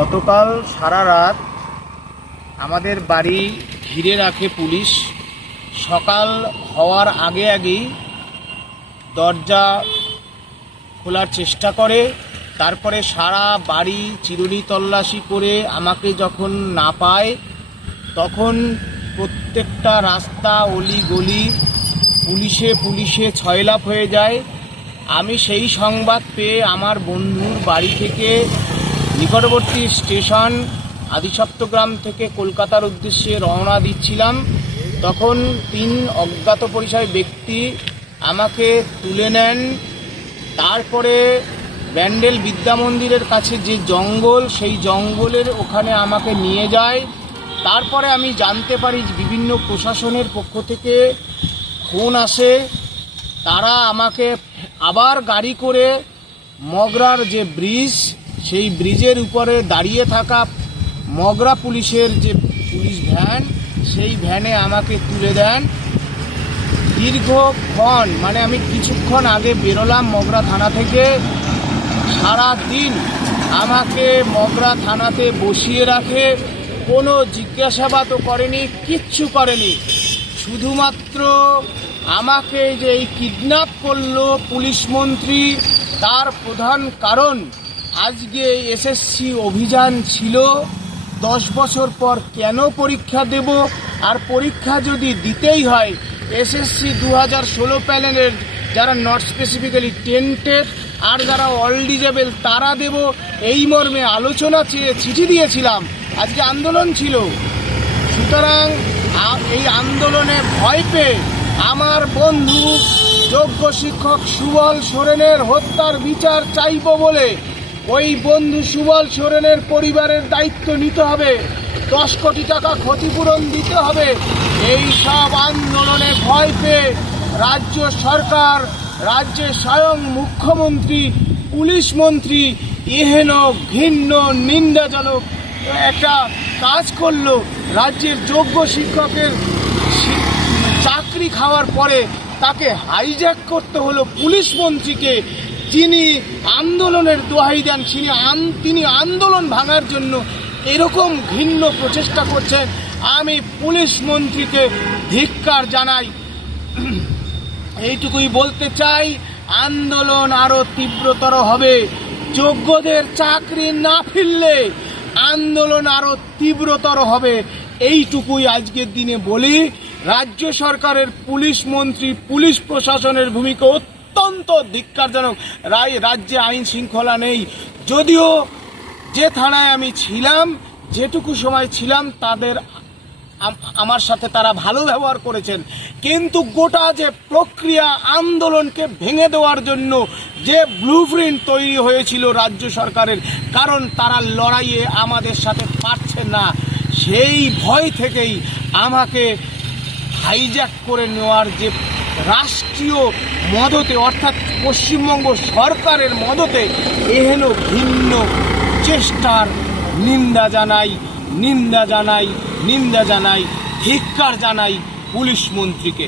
গতকাল সারা রাত আমাদের বাড়ি ঘিরে রাখে পুলিশ। সকাল হওয়ার আগেই দরজা খোলার চেষ্টা করে, তারপরে সারা বাড়ি চিরুনি তল্লাশি করে আমাকে যখন না পায় তখন প্রত্যেকটা রাস্তা অলি গলি পুলিশে ছয়লাপ হয়ে যায়। আমি সেই সংবাদ পেয়ে আমার বন্ধুর বাড়ি থেকে নিকটবর্তী স্টেশন আদিসপ্তগ্রাম থেকে কলকাতার উদ্দেশ্যে রওনা দিচ্ছিলাম। তখন 3 অজ্ঞাত পরিচয় ব্যক্তি আমাকে তুলে নেন। তারপরে ব্যান্ডেল বিদ্যা মন্দিরের কাছে যে জঙ্গল, সেই জঙ্গলের ওখানে আমাকে নিয়ে যায়। তারপরে আমি জানতে পারি বিভিন্ন প্রশাসনের পক্ষ থেকে ফোন আসে, তারা আমাকে আবার গাড়ি করে মগরার যে ব্রিজ, সেই ব্রিজের উপরে দাঁড়িয়ে থাকা মগরা পুলিশের যে পুলিশ ভ্যান, সেই ভ্যানে আমাকে তুলে দেন। দীর্ঘক্ষণ আমি কিছুক্ষণ আগে বেরোলাম মগরা থানা থেকে। সারা দিন আমাকে মগরা থানাতে বসিয়ে রাখে, কোনো জিজ্ঞাসাবাদও করেনি, কিচ্ছু করেনি। শুধুমাত্র আমাকে যে এই কিডন্যাপ করলো পুলিশ মন্ত্রী, তার প্রধান কারণ আজকে এসএসসি অভিযান ছিল। 10 বছর পর কেন পরীক্ষা দেব? আর পরীক্ষা যদি দিতেই হয় এসএসসি 2016 প্যানেলের যারা নট স্পেসিফিক্যালি টেন্টেড আর যারা অল ডিজেবল তারা দেব, এই মর্মে আলোচনা চেয়ে চিঠি দিয়েছিলাম। আজকে আন্দোলন ছিল, সুতরাং এই আন্দোলনে ভয় পেয়ে আমার বন্ধু যোগ্য শিক্ষক সুবল সোরেনের হত্যার বিচার চাইব বলে ওই বন্ধু সুবল সোরেনের পরিবারের দায়িত্ব নিতে হবে, 10 কোটি টাকা ক্ষতিপূরণ দিতে হবে। এই সব আন্দোলনে ভয় পেয়ে রাজ্য সরকার, রাজ্যের স্বয়ং মুখ্যমন্ত্রী, পুলিশ মন্ত্রী এহেন ঘৃণ্য নিন্দাজনক একটা কাজ করলো। রাজ্যের যোগ্য শিক্ষকের চাকরি খাওয়ার পরে তাকে হাইজ্যাক করতে হলো পুলিশ মন্ত্রীকে, যিনি আন্দোলনের দোহাই দেন, তিনি আন্দোলন ভাঙার জন্য এরকম ঘৃণ্য প্রচেষ্টা করছেন। আমি পুলিশ মন্ত্রীকে ধিক্কার জানাই। এইটুকুই বলতে চাই, আন্দোলন আরো তীব্রতর হবে। যোগ্যদের চাকরি না ফিরলে আন্দোলন আরো তীব্রতর হবে, এইটুকুই আজকের দিনে বলি। রাজ্য সরকারের পুলিশ মন্ত্রী, পুলিশ প্রশাসনের ভূমিকা অত্যন্ত ধিক্কারজনক। রাজ্যে আইন শৃঙ্খলা নেই। যদিও যে থানায় আমি ছিলাম, যেটুকু সময় ছিলাম, আমার সাথে তারা ভালো ব্যবহার করেছেন, কিন্তু গোটা যে প্রক্রিয়া, আন্দোলনকে ভেঙে দেওয়ার জন্য যে ব্লুপ্রিন্ট তৈরি হয়েছিল রাজ্য সরকারের, কারণ তারা লড়াইয়ে আমাদের সাথে পারছে না, সেই ভয় থেকেই আমাকে হাইজ্যাক করে নেওয়ার যে রাষ্ট্রীয় মদতে, অর্থাৎ পশ্চিমবঙ্গ সরকারের মদতে এহেন ভিন্ন চেষ্টার নিন্দা জানাই, ধিক্কার জানাই পুলিশ মন্ত্রীকে।